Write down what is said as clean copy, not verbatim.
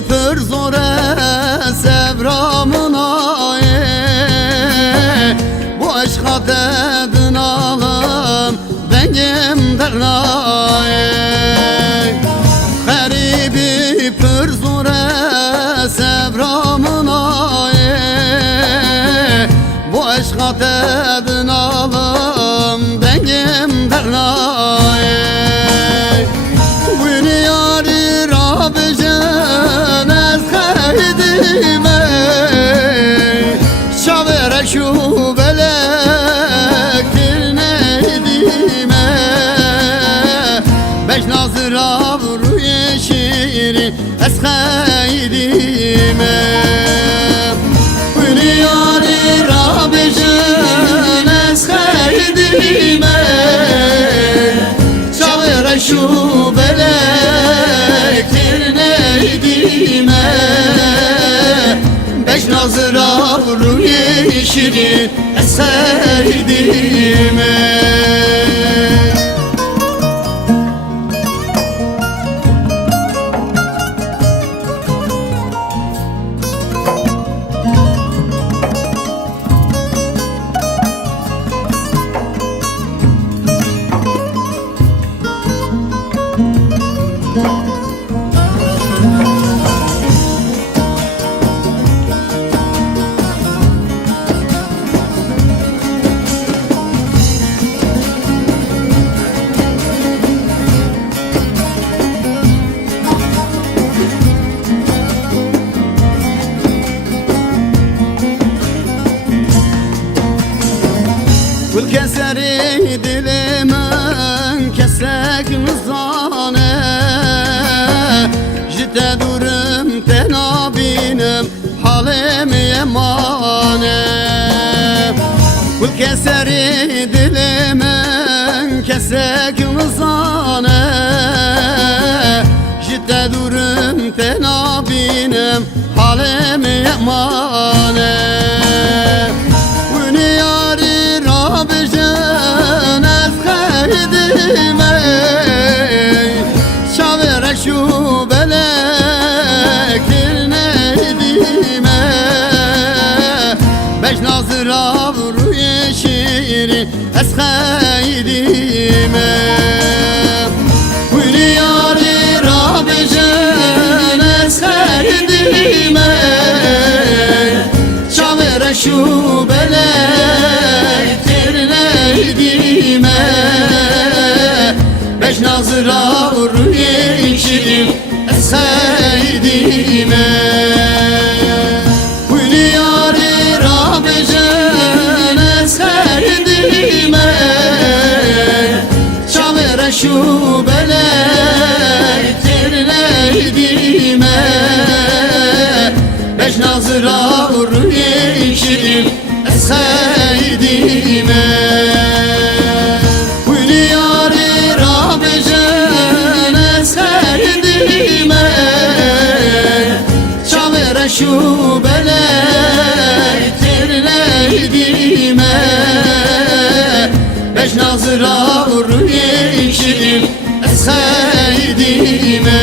پر زوره سبرامون آیه bu aşka dedin alım dengim dernaye garibi pür zure sevramın aye bu aşka dedin alım dengim dernaye bunu yari Rabbi cennet kaydime şavere şu Nazır yeşiri es kaydime Dünyari Rabbicin es kaydime Çavere şu belektir neydime Beş nazır avru yeşiri es kaydime Kul keseri dilimin kesek nizane Jide durum tenabinim halim yemane Kul keseri dilimin kesek nizane Jide durum tenabinim halim yemane Şavere şu belektir neydime Beş nazır avru yeşiri es kaydime Hülü yari Rabbicin es kaydime Şavere şu belektir neydime Beş nazır avru yeşirim eseydime Hülü yari Rabbicin eserdime Çavere şu belektir neydime Beş nazır avru yeşirim eseydime Şu belektir neydime Beş nazır avru yeşirim eseydime